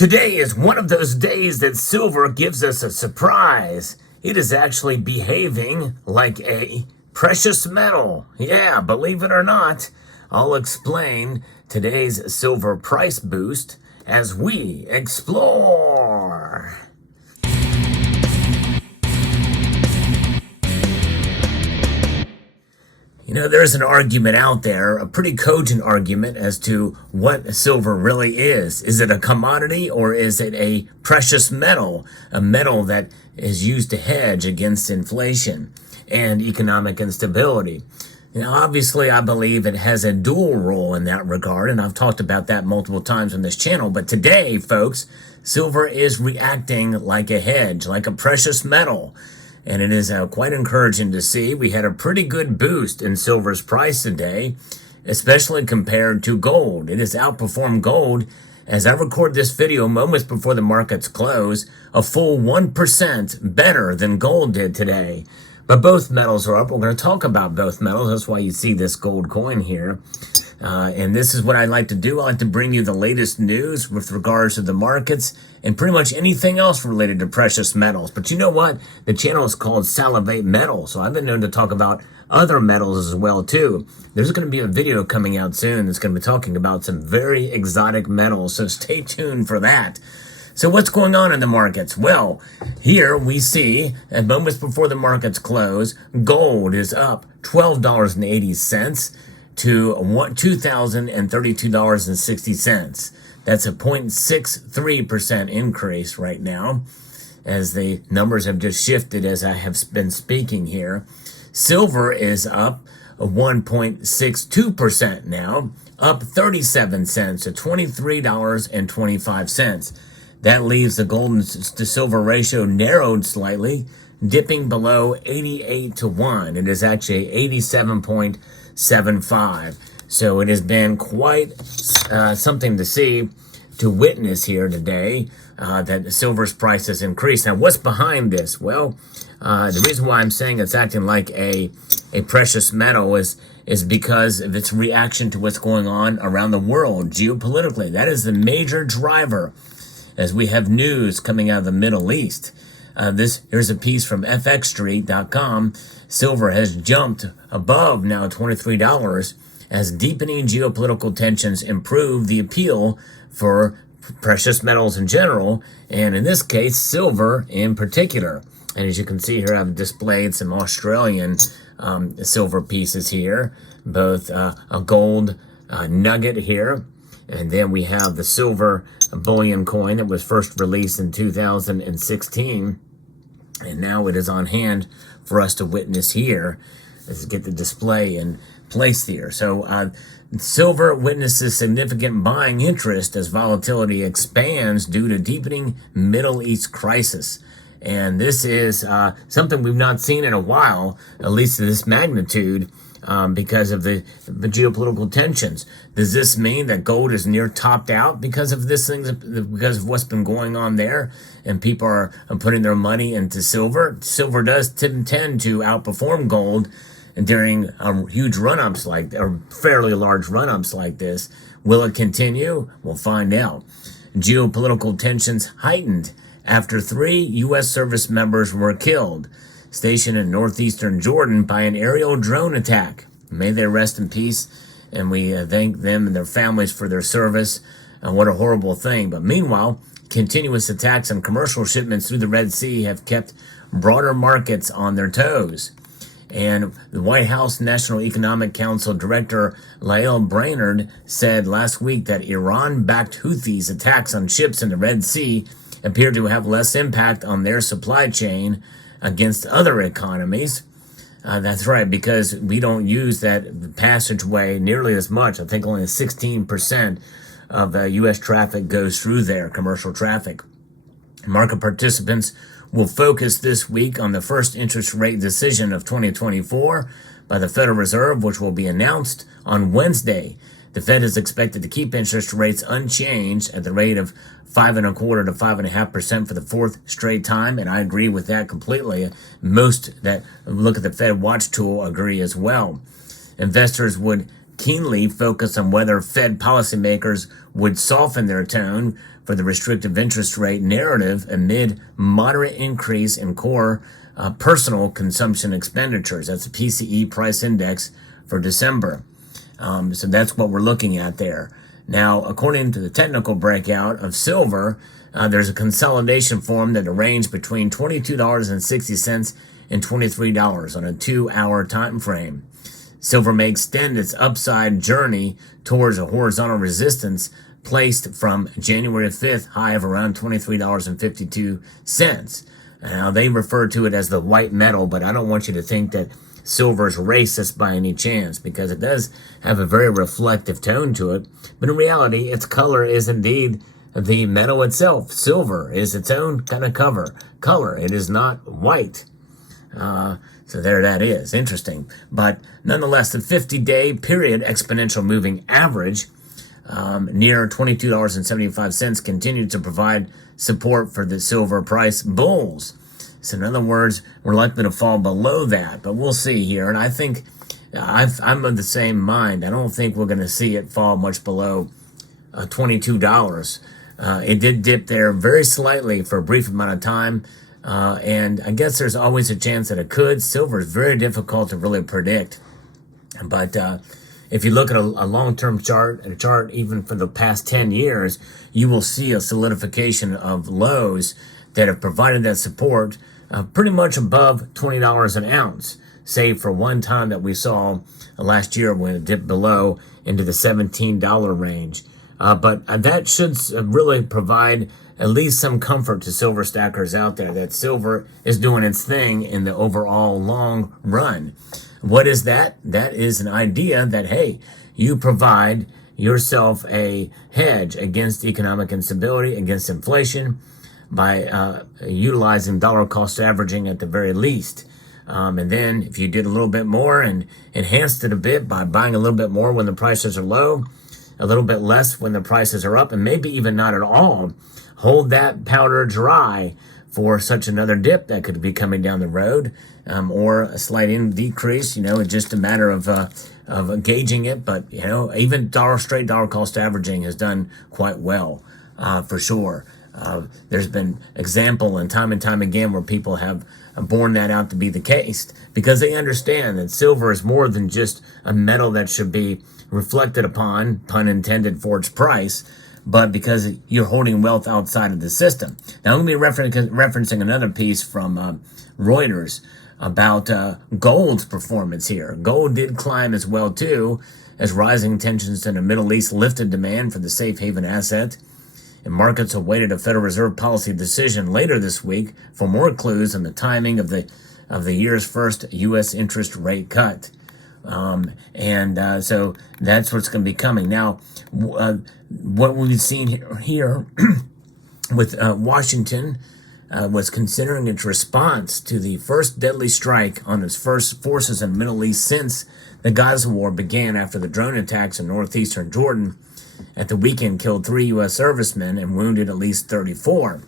Today is one of those days that silver gives us a surprise. It is actually behaving like a precious metal. Yeah, believe it or not. I'll explain today's silver price boost as we explore. You know, there's an argument out there, a pretty cogent argument as to what silver really is. Is it a commodity or is it a precious metal? A metal that is used to hedge against inflation and economic instability. You know, obviously, I believe it has a dual role in that regard, and I've talked about that multiple times on this channel. But today, folks, silver is reacting like a hedge, like a precious metal. And it is quite encouraging to see. We had a pretty good boost in silver's price today, especially compared to gold. It has outperformed gold. As I record this video moments before the markets close, a full 1% better than gold did today. But both metals are up. We're going to talk about both metals. That's why you see this gold coin here. And this is what I like to do. I like to bring you the latest news with regards to the markets and pretty much anything else related to precious metals. But you know what? The channel is called Salivate Metal. So I've been known to talk about other metals as well too. There's going to be a video coming out soon that's going to be talking about some very exotic metals. So stay tuned for that. So what's going on in the markets? Well, here we see at moments before the markets close, gold is up $12.80 to $2,032.60. That's a 0.63% increase right now, as the numbers have just shifted as I have been speaking here. Silver is up 1.62% now, up 37 cents to $23.25. That leaves the gold to silver ratio narrowed slightly, dipping below 88 to 1. It is actually 87.75. So it has been quite something to see, to witness here today, that silver's price has increased. Now, what's behind this? Well, the reason why I'm saying it's acting like a precious metal is because of its reaction to what's going on around the world geopolitically. That is the major driver. As we have news coming out of the Middle East. Here's a piece from fxstreet.com. Silver has jumped above now $23 as deepening geopolitical tensions improve the appeal for precious metals in general, and in this case, silver in particular. And as you can see here, I've displayed some Australian silver pieces here, both a gold nugget here, and then we have the silver bullion coin that was first released in 2016. And now it is on hand for us to witness here. Let's get the display in place here. So silver witnesses significant buying interest as volatility expands due to deepening Middle East crisis. And this is something we've not seen in a while, at least to this magnitude, because of the geopolitical tensions. Does this mean that gold is near topped out because of this thing, because of what's been going on there, and people are putting their money into silver? Silver does tend to outperform gold during huge run-ups or fairly large run-ups like this. Will it continue? We'll find out. Geopolitical tensions heightened after 3 U.S. service members were killed, stationed in northeastern Jordan, by an aerial drone attack. May they rest in peace, and we thank them and their families for their service. What a horrible thing. But meanwhile, continuous attacks on commercial shipments through the Red Sea have kept broader markets on their toes. And the White House National Economic Council Director Lael Brainerd said last week that Iran-backed Houthis' attacks on ships in the Red Sea appear to have less impact on their supply chain against other economies. That's right, because we don't use that passageway nearly as much. I think only 16% of U.S. traffic goes through there, commercial traffic. Market participants will focus this week on the first interest rate decision of 2024 by the Federal Reserve, which will be announced on Wednesday. The Fed is expected to keep interest rates unchanged at the rate of 5.25% to 5.5% for the fourth straight time, and I agree with that completely. Most that look at the Fed Watch tool agree as well. Investors would keenly focus on whether Fed policymakers would soften their tone for the restrictive interest rate narrative amid moderate increase in core personal consumption expenditures. That's the PCE price index for December. So that's what we're looking at there. Now, according to the technical breakout of silver, there's a consolidation form that range between $22.60 and $23 on a 2-hour time frame. Silver may extend its upside journey towards a horizontal resistance placed from January 5th high of around $23.52. Now, they refer to it as the white metal, but I don't want you to think that silver is racist by any chance, because it does have a very reflective tone to it. But in reality, its color is indeed the metal itself. Silver is its own kind of color. It is not white. So there that is. Interesting. But nonetheless, the 50-day period exponential moving average near $22.75 continued to provide support for the silver price bulls. So in other words, we're likely to fall below that, but we'll see here. And I think I'm of the same mind. I don't think we're going to see it fall much below $22. It did dip there very slightly for a brief amount of time. And I guess there's always a chance that it could. Silver is very difficult to really predict. But if you look at a long-term chart, a chart even for the past 10 years, you will see a solidification of lows that have provided that support pretty much above $20 an ounce, save for one time that we saw last year when it dipped below into the $17 range. But that should really provide at least some comfort to silver stackers out there that silver is doing its thing in the overall long run. What is that? That is an idea that, hey, you provide yourself a hedge against economic instability, against inflation, by utilizing dollar cost averaging at the very least. And then if you did a little bit more and enhanced it a bit by buying a little bit more when the prices are low, a little bit less when the prices are up, and maybe even not at all, hold that powder dry for such another dip that could be coming down the road, or a slight decrease. It's just a matter of gauging it. But even straight dollar cost averaging has done quite well, for sure. There's been example and time again where people have borne that out to be the case, because they understand that silver is more than just a metal that should be reflected upon, pun intended, for its price, but because you're holding wealth outside of the system. Now, let me referencing another piece from Reuters about gold's performance here. Gold did climb as well, too, as rising tensions in the Middle East lifted demand for the safe haven asset. And markets awaited a Federal Reserve policy decision later this week for more clues on the timing of the year's first U.S. interest rate cut. So that's what's going to be coming. Now, what we've seen here with Washington was considering its response to the first deadly strike on its first forces in the Middle East since the Gaza war began after the drone attacks in northeastern Jordan at the weekend killed 3 U.S. servicemen and wounded at least 34.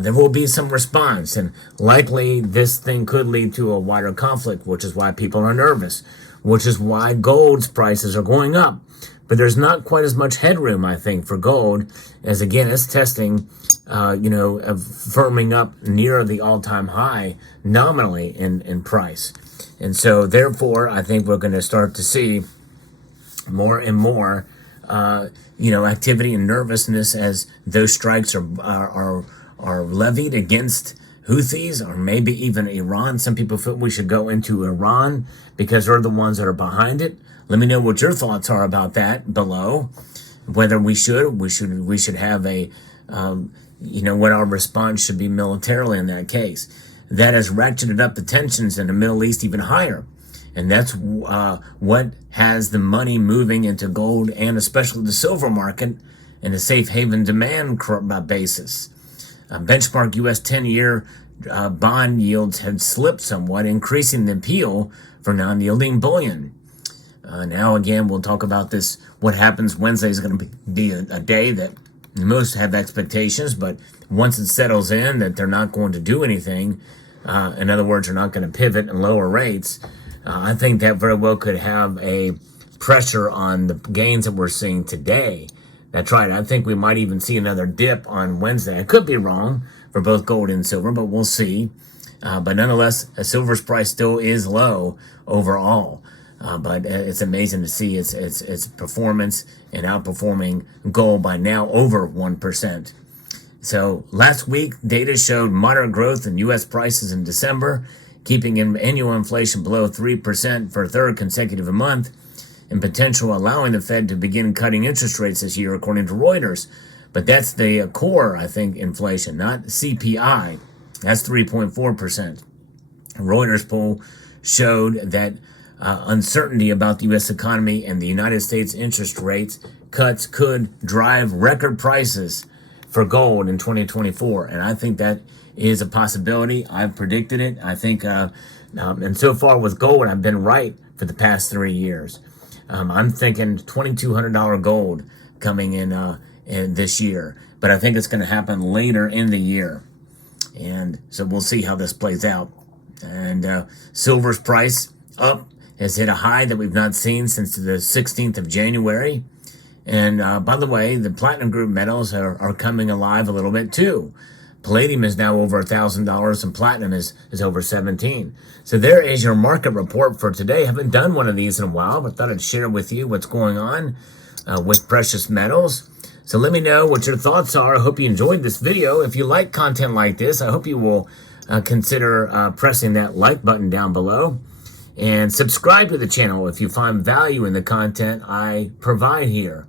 There will be some response, and likely this thing could lead to a wider conflict, which is why people are nervous, which is why gold's prices are going up. But there's not quite as much headroom, I think, for gold, as again, it's testing, firming up near the all-time high nominally in price. And so, therefore, I think we're going to start to see more and more activity and nervousness as those strikes are levied against Houthis or maybe even Iran. Some people feel we should go into Iran because they're the ones that are behind it. Let me know what your thoughts are about that below. Whether we should have what our response should be militarily in that case. That has ratcheted up the tensions in the Middle East even higher. And that's what has the money moving into gold and especially the silver market in a safe haven demand basis. Benchmark U.S. 10-year bond yields had slipped somewhat, increasing the appeal for non-yielding bullion. Now, again, we'll talk about this. What happens Wednesday is going to be a day that most have expectations, but once it settles in that they're not going to do anything, in other words, they're not going to pivot and lower rates, I think that very well could have a pressure on the gains that we're seeing today. That's right. I think we might even see another dip on Wednesday. I could be wrong for both gold and silver, but we'll see. But nonetheless, silver's price still is low overall. But it's amazing to see its performance and outperforming gold by now over 1%. So last week, data showed moderate growth in U.S. prices in December, keeping annual inflation below 3% for a third consecutive month, and potential allowing the Fed to begin cutting interest rates this year, according to Reuters. But that's the core, I think, inflation, not CPI. That's 3.4%. Reuters poll showed that uncertainty about the U.S. economy and the United States interest rates cuts could drive record prices for gold in 2024. And I think that is a possibility. I've predicted it. I think, and so far with gold, I've been right for the past 3 years. I'm thinking $2,200 gold coming in this year, but I think it's going to happen later in the year. And so we'll see how this plays out. And silver's price up has hit a high that we've not seen since the 16th of January. And by the way, the platinum group metals are coming alive a little bit too. Palladium is now over $1,000 and platinum is over 17. So there is your market report for today. Haven't done one of these in a while, but thought I'd share with you what's going on with precious metals. So let me know what your thoughts are. I hope you enjoyed this video. If you like content like this, I hope you will consider pressing that like button down below. And subscribe to the channel if you find value in the content I provide here.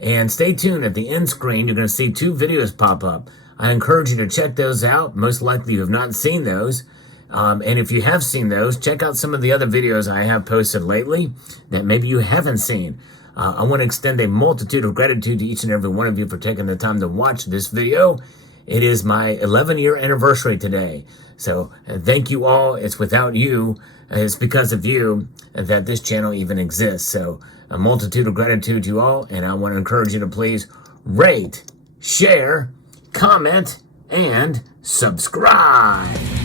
And stay tuned. At the end screen, you're going to see 2 videos pop up. I encourage you to check those out. Most likely you have not seen those. And if you have seen those, check out some of the other videos I have posted lately that maybe you haven't seen. I want to extend a multitude of gratitude to each and every one of you for taking the time to watch this video. It is my 11-year anniversary today. So thank you all. It's without you, it's because of you that this channel even exists. So a multitude of gratitude to you all. And I want to encourage you to please rate, share, comment, and subscribe.